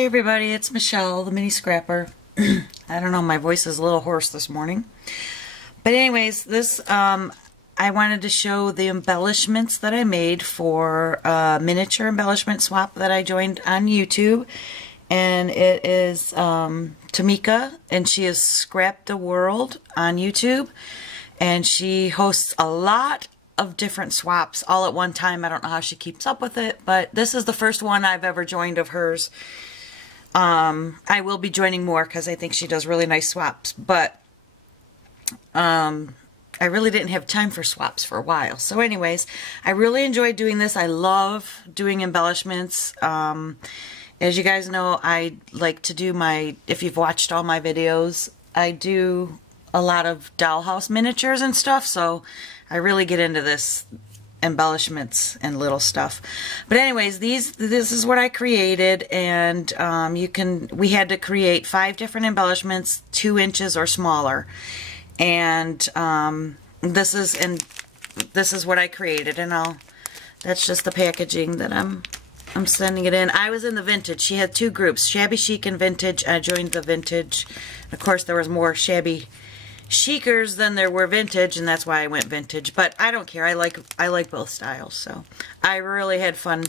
Hi everybody, it's Michelle, the Mini Scrapper. I don't know, my voice is a little hoarse this morning. But anyways, this, I wanted to show the embellishments that I made for a miniature embellishment swap that I joined on YouTube. And it is Tmika, and she is Scrapdaworld on YouTube. And she hosts a lot of different swaps all at one time. I don't know how she keeps up with it, but this is the first one I've ever joined of hers. I will be joining more because I think she does really nice swaps, but I really didn't have time for swaps for a while. So anyways, I really enjoyed doing this. I love doing embellishments. As you guys know, I like to do if you've watched all my videos, I do a lot of dollhouse miniatures and stuff, so I really get into this embellishments and little stuff. But anyways, this is what I created, and we had to create 5 different embellishments, 2 inches or smaller, and this is what I created, and that's just the packaging that I'm sending it in. I was in the vintage. She had 2 groups, shabby chic and vintage. I joined the vintage. Of course, there was more shabby chicers than there were vintage, and that's why I went vintage. But I don't care. I like both styles. So I really had fun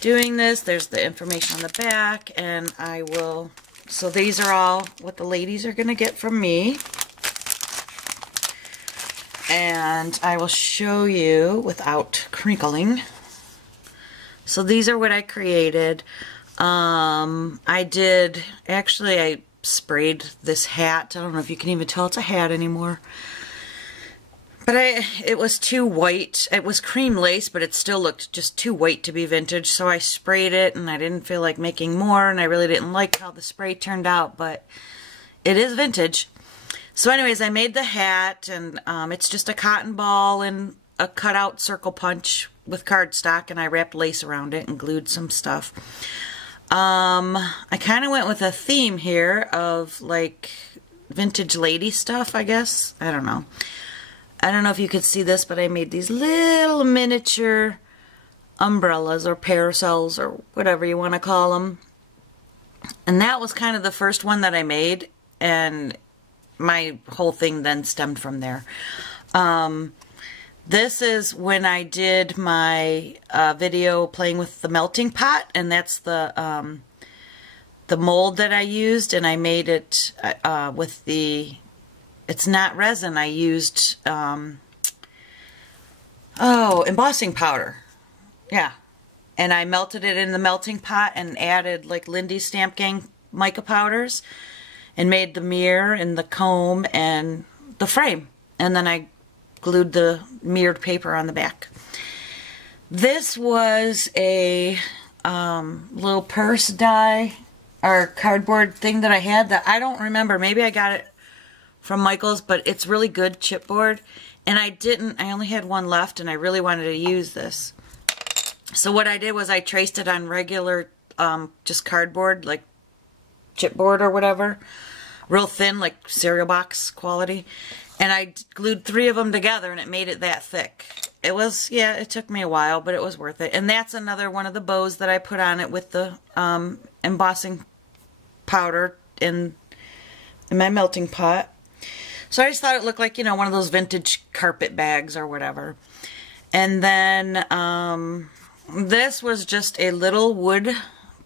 doing this. There's the information on the back, and so these are all what the ladies are going to get from me. And I will show you without crinkling. So these are what I created. I sprayed this hat. I don't know if you can even tell it's a hat anymore. But it was too white. It was cream lace, but it still looked just too white to be vintage. So I sprayed it, and I didn't feel like making more, and I really didn't like how the spray turned out, but it is vintage. So anyways, I made the hat, and it's just a cotton ball and a cutout circle punch with cardstock, and I wrapped lace around it and glued some stuff. I kind of went with a theme here of like vintage lady stuff, I guess. I don't know. I don't know if you could see this, but I made these little miniature umbrellas or parasols or whatever you want to call them. And that was kind of the first one that I made, and my whole thing then stemmed from there. This is when I did my video playing with the melting pot, and that's the mold that I used, and I made it with it's not resin, I used, embossing powder. Yeah. And I melted it in the melting pot and added like Lindy's Stamp Gang mica powders and made the mirror and the comb and the frame. And then I glued the mirrored paper on the back. This was a little purse die or cardboard thing that I had that I don't remember. Maybe I got it from Michael's, but it's really good chipboard. And I only had one left, and I really wanted to use this. So what I did was I traced it on regular just cardboard, like chipboard or whatever. Real thin, like cereal box quality. And I glued 3 of them together, and it made it that thick. It was, yeah, it took me a while, but it was worth it. And that's another one of the bows that I put on it with the embossing powder in my melting pot. So I just thought it looked like, you know, one of those vintage carpet bags or whatever. And then this was just a little wood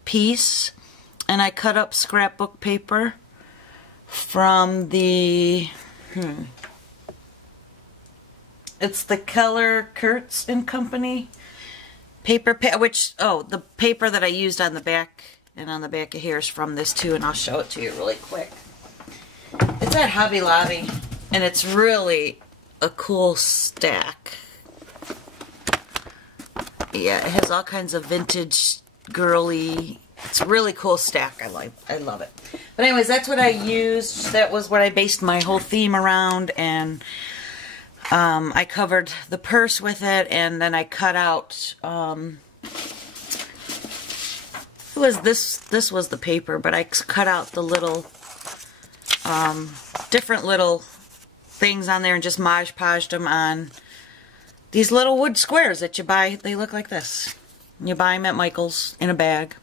piece, and I cut up scrapbook paper from the... It's the Keller Kurtz and Company paper, the paper that I used on the back and on the back of here is from this too, and I'll show it to you really quick. It's at Hobby Lobby, and it's really a cool stack. Yeah, it has all kinds of vintage, girly. It's a really cool stack. I love it. But anyways, that's what I used. That was what I based my whole theme around, and I covered the purse with it, and then I cut out, this was the paper, but I cut out the little, different little things on there and just Mod Podged them on these little wood squares that you buy. They look like this. You buy them at Michael's in a bag.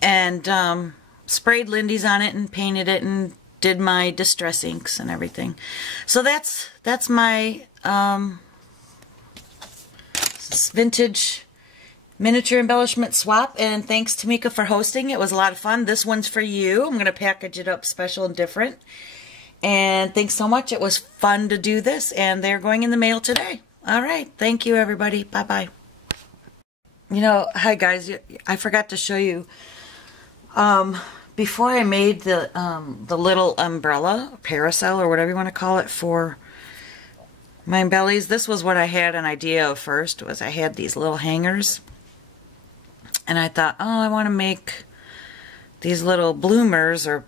and sprayed Lindy's on it and painted it and did my distress inks and everything. So that's my vintage miniature embellishment swap, and thanks Tmika for hosting. It was a lot of fun. This one's for you. I'm going to package it up special and different. And thanks so much. It was fun to do this, and they're going in the mail today. All right. Thank you, everybody. Bye-bye. You know, hi guys. I forgot to show you. Before I made the little umbrella, parasol, or whatever you want to call it for my embellies, this was what I had an idea of first. Was I had these little hangers, and I thought, oh, I want to make these little bloomers, or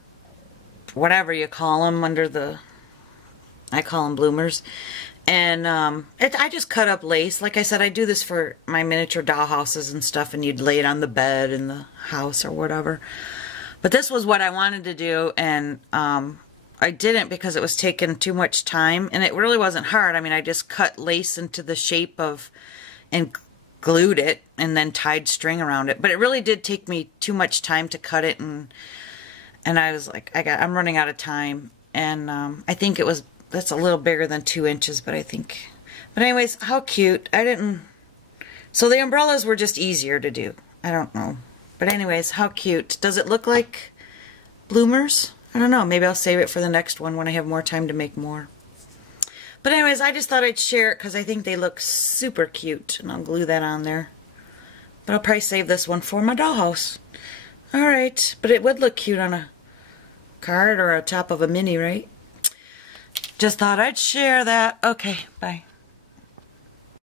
whatever you call them, I call them bloomers. And I just cut up lace. Like I said, I do this for my miniature dollhouses and stuff, and you'd lay it on the bed in the house or whatever. But this was what I wanted to do, and I didn't because it was taking too much time, and it really wasn't hard. I mean, I just cut lace into the shape of, and glued it, and then tied string around it. But it really did take me too much time to cut it, and I was like, I'm running out of time. And I think that's a little bigger than 2 inches, but anyways, how cute. So the umbrellas were just easier to do. I don't know. But anyways, how cute. Does it look like bloomers? I don't know. Maybe I'll save it for the next one when I have more time to make more. But anyways, I just thought I'd share it because I think they look super cute. And I'll glue that on there. But I'll probably save this one for my dollhouse. Alright. But it would look cute on a card or a top of a mini, right? Just thought I'd share that. Okay, bye.